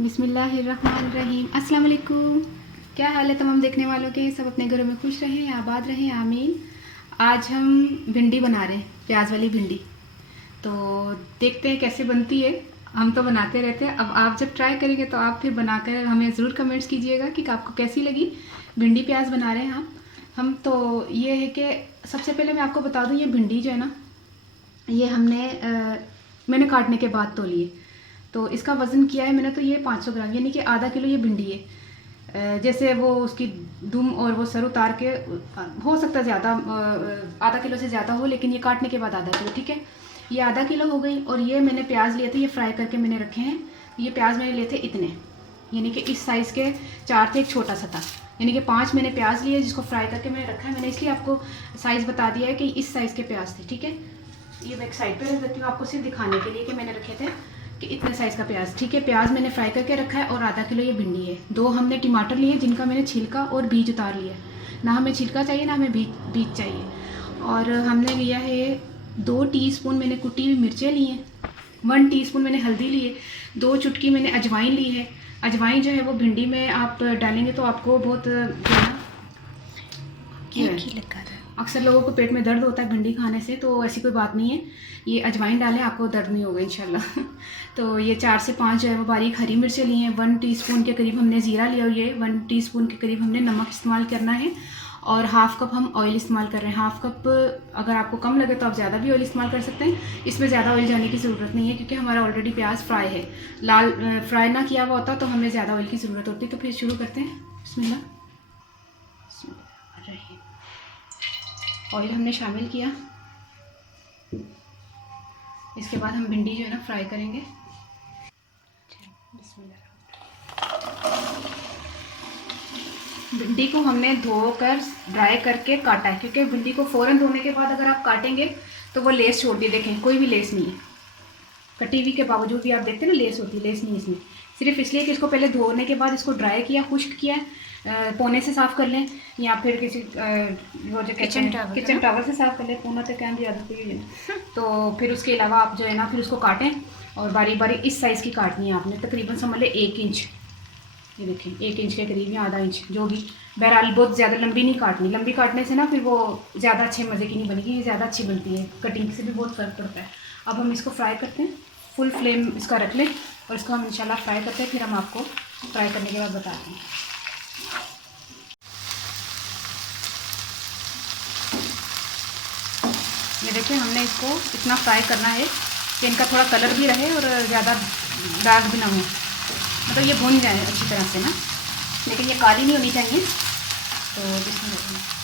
बिस्मिल्लाहिर्रहमानिर्रहीम। अस्सलाम वालेकुम। क्या हाल है तमाम देखने वालों के? सब अपने घरों में खुश रहें, आबाद रहें, आमीन। आज हम भिंडी बना रहे हैं, प्याज वाली भिंडी। तो देखते हैं कैसे बनती है। हम तो बनाते रहते हैं, अब आप जब ट्राई करेंगे तो आप फिर बनाकर हमें ज़रूर कमेंट्स कीजिएगा कि आपको कैसी लगी। भिंडी प्याज बना रहे हैं हम तो ये है कि सबसे पहले मैं आपको बता दूँ, ये भिंडी जो है ना, ये मैंने काटने के बाद तो लिए, तो इसका वज़न किया है मैंने, तो ये 500 ग्राम यानी कि आधा किलो ये भिंडी है। जैसे वो उसकी दुम और वो सर उतार के हो सकता है ज़्यादा, आधा किलो से ज़्यादा हो, लेकिन ये काटने के बाद आधा किलो, ठीक है। ये आधा किलो हो गई। और ये मैंने प्याज लिए थे, ये फ्राई करके मैंने रखे हैं। ये प्याज मैंने लिए थे इतने, यानी कि इस साइज़ के 4 थे, एक छोटा सा था, यानी कि 5 मैंने प्याज लिए जिसको फ्राई करके मैंने रखा है। मैंने इसलिए आपको साइज़ बता दिया है कि इस साइज़ के प्याज थे, ठीक है। ये मैं एक साइड पे रख देती हूँ आपको सिर्फ दिखाने के लिए कि मैंने रखे थे कि इतने साइज़ का प्याज, ठीक है। प्याज मैंने फ्राई करके रखा है और आधा किलो ये भिंडी है। 2 हमने टमाटर लिए जिनका मैंने छिलका और बीज उतार लिया, ना हमें छिलका चाहिए ना हमें बीज चाहिए। और हमने लिया है 2 टीस्पून मैंने कुटी हुई मिर्चें ली हैं, 1 टीस्पून मैंने हल्दी ली है, 2 चुटकी मैंने अजवाइन ली है। अजवाइन जो है वो भिंडी में आप डालेंगे तो आपको बहुत अक्सर लोगों को पेट में दर्द होता है भिंडी खाने से, तो ऐसी कोई बात नहीं है। ये अजवाइन डालें, आपको दर्द नहीं होगा इंशाल्लाह। तो ये 4 से 5 जो है वो बारीक हरी मिर्चें ली हैं। 1 टीस्पून के करीब हमने ज़ीरा लिया, और ये 1 टीस्पून के करीब हमने नमक इस्तेमाल करना है। और हाफ़ कप हम ऑयल इस्तेमाल कर रहे हैं। हाफ़ कप, अगर आपको कम लगे तो आप ज़्यादा भी ऑयल इस्तेमाल कर सकते हैं। इसमें ज़्यादा ऑयल जाने की ज़रूरत नहीं है क्योंकि हमारा ऑलरेडी प्याज फ्राई है। लाल फ्राई ना किया हुआ होता तो हमें ज़्यादा ऑयल की ज़रूरत होती। तो फिर शुरू करते हैं। बिस्मिल्लाह। ऑयल हमने शामिल किया, इसके बाद हम भिंडी जो है ना फ्राई करेंगे। भिंडी को हमने धोकर ड्राई करके काटा है, क्योंकि भिंडी को फ़ौरन धोने के बाद अगर आप काटेंगे तो वो लेस छोड़ दी। देखें कोई भी लेस नहीं है, कटी हुई के बावजूद भी आप देखते हैं ना लेस होती है, लेस नहीं इसमें। सिर्फ इसलिए कि इसको पहले धोने के बाद इसको ड्राई किया, खुश्क किया, पोने से साफ़ कर लें या फिर किसी वो जो किचन टावल से साफ़ कर लें। पोना तो क्या भी आदत हुई है। तो फिर उसके अलावा आप जो है ना फिर उसको काटें, और बारी बारी इस साइज़ की काटनी है आपने, तकरीबन समझ लें 1 इंच। ये देखें 1 इंच के करीब या आधा इंच, जो भी। बहरहाल बहुत ज़्यादा लंबी नहीं काटनी, लंबी काटने से ना फिर वो ज़्यादा अच्छे मज़े की नहीं बनेगी। ये ज़्यादा अच्छी बनती है, कटिंग से भी बहुत फ़र्क पड़ता है। अब हम इसको फ्राई करते हैं, फुल फ्लेम इसका रख लें और इसको हम इंशाल्लाह फ्राई करते हैं। फिर हम आपको फ्राई करने के बाद बताते हैं। ये देखिए हमने इसको इतना फ्राई करना है कि इनका थोड़ा कलर भी रहे और ज़्यादा डार्क भी ना हो, मतलब ये भुन जाए अच्छी तरह से ना, लेकिन ये काली नहीं होनी चाहिए। तो इसमें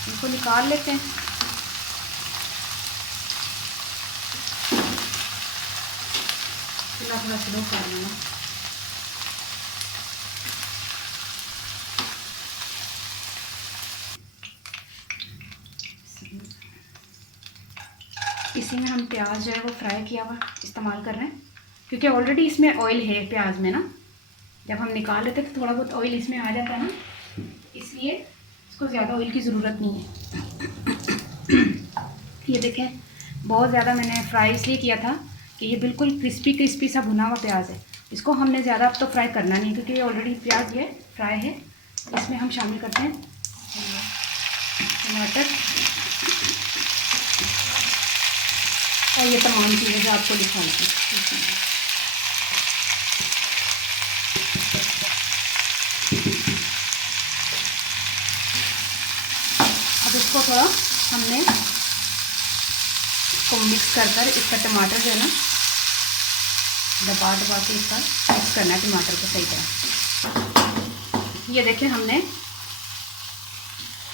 इसको निकाल लेते हैं। थोड़ा स्लो कर लेना। इसी में हम प्याज जो है वो फ्राई किया हुआ इस्तेमाल कर रहे हैं, क्योंकि ऑलरेडी इसमें ऑयल है प्याज में ना। जब हम निकाल लेते हैं तो थोड़ा बहुत ऑयल इसमें आ जाता है ना, इसलिए इसको ज़्यादा ऑयल की ज़रूरत नहीं है। ये देखें बहुत ज़्यादा मैंने फ्राई इसलिए किया था कि ये बिल्कुल क्रिस्पी क्रिस्पी सा भुना हुआ प्याज है। इसको हमने ज़्यादा अब तो फ्राई करना नहीं, क्योंकि ऑलरेडी प्याज ये फ्राई है। इसमें हम शामिल करते हैं टमाटर और ये तमाम चीज़ें जो आपको दिखाई थी। अब इसको थोड़ा हमने इसको मिक्स कर इसका टमाटर जो है ना दबा के इसका मिक्स करना है टमाटर को सही तरह। ये देखें हमने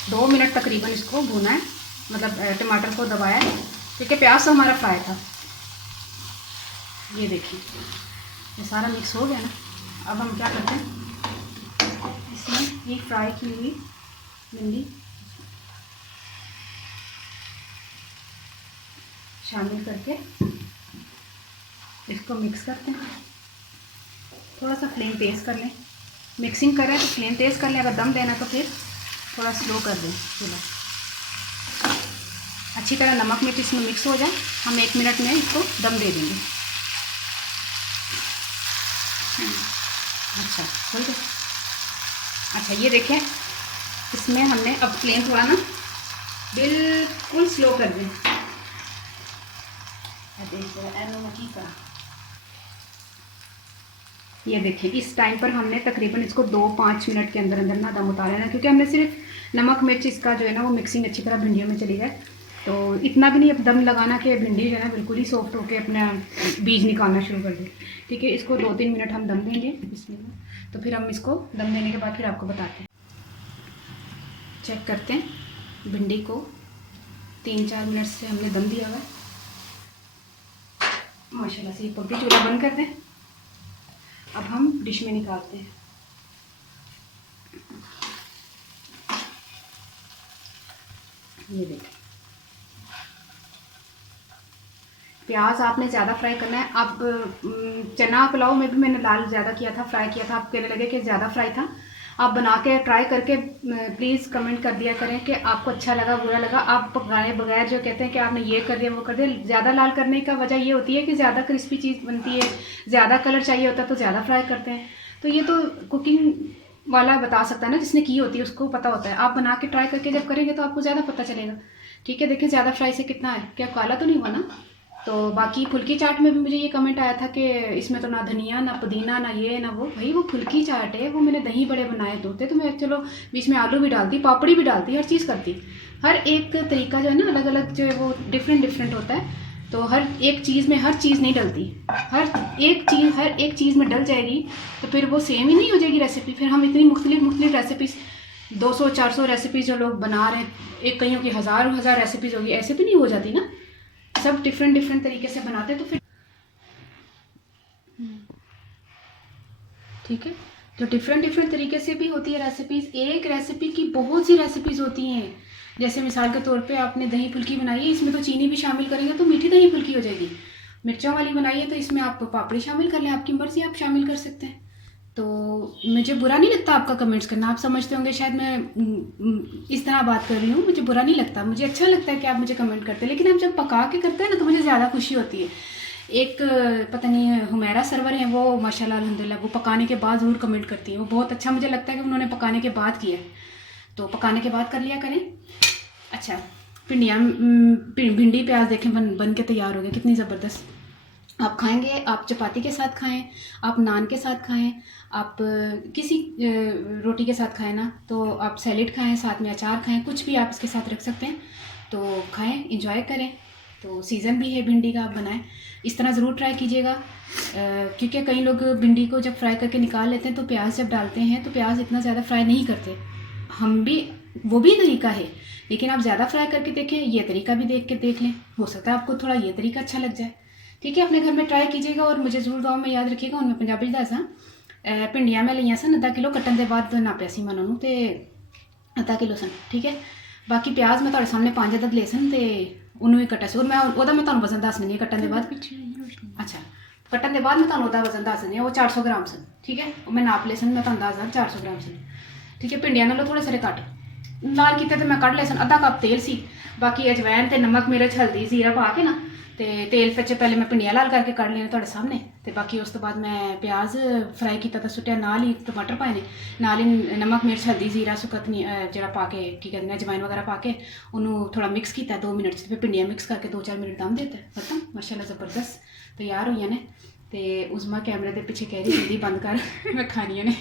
2 मिनट तकरीबन इसको भूना है, मतलब टमाटर को दबाया है, क्योंकि प्याज तो हमारा फ्राई था। ये देखिए ये सारा मिक्स हो गया ना। अब हम क्या करते हैं, इसमें ये फ्राई की हुई भिंडी शामिल करके इसको मिक्स करते हैं। थोड़ा सा फ्लेम तेज़ कर लें, मिक्सिंग कर रहे हैं तो फ्लेम तेज़ कर लें। अगर दम देना तो फिर थोड़ा स्लो कर दें चूल्हा। अच्छी तरह नमक मिर्च इसमें मिक्स हो जाए, हम 1 मिनट में इसको दम दे देंगे। 1 मिनट के बाद इसको हम खोल के देखते हैं। ये देखें हमारा प्याज जो है ना वो फ्राई हो गया है। अब हम इसको थोड़ा सा फ्लेम तेज़ कर लें, मिक्सिंग कर रहे हैं तो फ्लेम तेज़ कर लें। अगर दम देना तो फिर थोड़ा स्लो कर दें चूल्हा। अच्छी तरह नमक मिर्च इसमें मिक्स हो जाए, हम 1 मिनट में इसको दम दे देंगे। अच्छा खोल दे। अच्छा ये देखें, इसमें हमने अब फ्लेम थोड़ा ना बिल्कुल स्लो कर दें। ये देखिए इस टाइम पर हमने तकरीबन इसको 2-5 मिनट के अंदर अंदर ना दम उतार लेना, क्योंकि हमने सिर्फ नमक मिर्च इसका जो है ना वो मिक्सिंग अच्छी तरह भिंडियों में चली जाए। तो इतना भी नहीं अब दम लगाना कि भिंडी जो है ना बिल्कुल ही सॉफ्ट होकर अपना बीज निकालना शुरू कर दे। ठीक है, इसको 2-3 मिनट हम दम देंगे इसमें। तो फिर हम इसको दम देने के बाद फिर आपको बताते हैं। चेक करते हैं भिंडी को, 3-4 मिनट से हमने दम दिया हुआ है माशाल्लाह से। पक गई, चूल्हा बंद कर दें। अब हम डिश में निकालते हैं। ये देखिए प्याज आपने ज़्यादा फ्राई करना है। अब चना पुलाव में भी मैंने लाल ज़्यादा किया था, फ्राई किया था। आप कहने लगे कि ज़्यादा फ्राई था। आप बना के ट्राई करके प्लीज़ कमेंट कर दिया करें कि आपको अच्छा लगा बुरा लगा। आप पकाए बगैर जो कहते हैं कि आपने ये कर दिया वो कर दिया, ज़्यादा लाल करने का वजह ये होती है कि ज़्यादा क्रिस्पी चीज़ बनती है, ज़्यादा कलर चाहिए होता है तो ज़्यादा फ्राई करते हैं। तो ये तो कुकिंग वाला बता सकता है ना, जिसने की होती है उसको पता होता है। आप बना के ट्राई करके जब करेंगे तो आपको ज़्यादा पता चलेगा। ठीक है, देखिए ज़्यादा फ्राई से कितना है, क्या काला तो नहीं हुआ ना। तो बाकी फुल्की चाट में भी मुझे ये कमेंट आया था कि इसमें तो ना धनिया ना पुदीना ना ये ना वो। भाई वो फुल्की चाट है, वो मैंने दही बड़े बनाए होते तो मैं चलो बीच में आलू भी डालती, पापड़ी भी डालती, हर चीज़ करती। हर एक तरीका जो है ना अलग अलग जो है वो डिफरेंट होता है। तो हर एक चीज़ में हर चीज़ नहीं डलती। हर एक चीज़ में डल जाएगी तो फिर वो सेम ही नहीं हो जाएगी रेसिपी। फिर हम इतनी मुख्तलिफ रेसिपीज़ 200-400 रेसिपीज़ जो लोग बना रहे हैं, एक कईयों की हज़ार रेसिपीज़ होगी, ऐसे भी नहीं हो जाती ना। सब डिफरेंट तरीके से बनाते तो फिर ठीक है। जो डिफरेंट तरीके से भी होती है रेसिपीज़। एक रेसिपी की बहुत सी रेसिपीज़ होती हैं। जैसे मिसाल के तौर पे आपने दही फुल्की बनाई है, इसमें तो चीनी भी शामिल करेंगे तो मीठी दही फुल्की हो जाएगी। मिर्चों वाली बनाई है तो इसमें आप पापड़ी शामिल कर लें, आपकी मर्ज़ी, आप शामिल कर सकते हैं। तो मुझे बुरा नहीं लगता आपका कमेंट्स करना। आप समझते होंगे शायद मैं इस तरह बात कर रही हूँ, मुझे बुरा नहीं लगता। मुझे अच्छा लगता है कि आप मुझे कमेंट करते हैं, लेकिन आप जब पका के करते हैं ना तो मुझे ज़्यादा खुशी होती है। एक पता नहीं हुमैरा सरवर है, वो माशाल्लाह अल्हम्दुलिल्लाह वो पकाने के बाद ज़रूर कमेंट करती है। वो बहुत अच्छा मुझे लगता है कि उन्होंने पकाने के बाद किया है, तो पकाने के बाद कर लिया करें। अच्छा भिंडी प्याज देखें बन के तैयार हो गया, कितनी ज़बरदस्त। आप खाएंगे, आप चपाती के साथ खाएं, आप नान के साथ खाएं, आप किसी रोटी के साथ खाएं ना, तो आप सैलेड खाएं, साथ में अचार खाएं, कुछ भी आप इसके साथ रख सकते हैं। तो खाएं, इंजॉय करें। तो सीज़न भी है भिंडी का, आप बनाएं, इस तरह ज़रूर ट्राई कीजिएगा। क्योंकि कई लोग भिंडी को जब फ्राई करके निकाल लेते हैं तो प्याज जब डालते हैं तो प्याज इतना ज़्यादा फ्राई नहीं करते। हम भी वो भी तरीका है, लेकिन आप ज़्यादा फ्राई करके देखें, ये तरीका भी देख लें, हो सकता है आपको थोड़ा ये तरीका अच्छा लग जाए। ठीक है, अपने घर में ट्राई कीजिएगा और मुझे जरूर दुआ में याद रखिएगा। उनमें पंजाबी दसा भिंडियाँ मैं लिया सन 1/2 किलो, कट्टन के बाद नापिया सी मैं उन्होंने तो 1/2 किलो सन। ठीक है, बाकी प्याज मैं तुहाडे सामने 5 अदद ले सन ते उन्होंने भी कट्टा सी, और मैं ओहदा मैं तुहानू वजन दस दिंदी कट्टन के बाद। अच्छा, कट्टन के बाद मैं तुहानू ओहदा वजन दस दिंदी, वो 400 ग्राम सन। ठीक है, मैं नाप ले सन, मैं तुहानू दस 400 ग्राम सन। ठीक है, भिंडियां नालों थोड़े सारे घट लाल किते तो मैं कढ़ ले सन। 1/2 कप तेल सी, बाकी अजवैन ते नमक मिर्च हल्दी जीरा पा के ना तो तेल फिर पहले मैं भिंडियां लाल करके कढ़ लेने तुहाडे सामने। तो बाकी उस तो बाद मैं प्याज फ्राई किया तो सुट्टिया, नाल ही टमाटर पाए ने, नाल ही नमक मिर्च हल्दी जीरा सुक्का धनिया जरा पा के की कहते हैं अजवाइन वगैरह पा के उन्होंने थोड़ा मिक्स किया 2 मिनट से, फिर भिंडियां मिक्स करके 2-4 मिनट दम देता है। खत्म, माशाल्लाह ज़बरदस्त तैयार हुई ने। तो उज़मा कैमरे के पिछे कह रही जल्दी बंद कर मैं खानिया ने।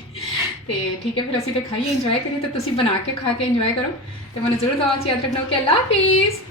तो ठीक है, फिर असी तो खाइए, इंजॉय करिए। तो तुम बना के खा के इंजॉय करो। तो मैंने जरूर दुआ याद रखना कि अल्लाह हाफिज़।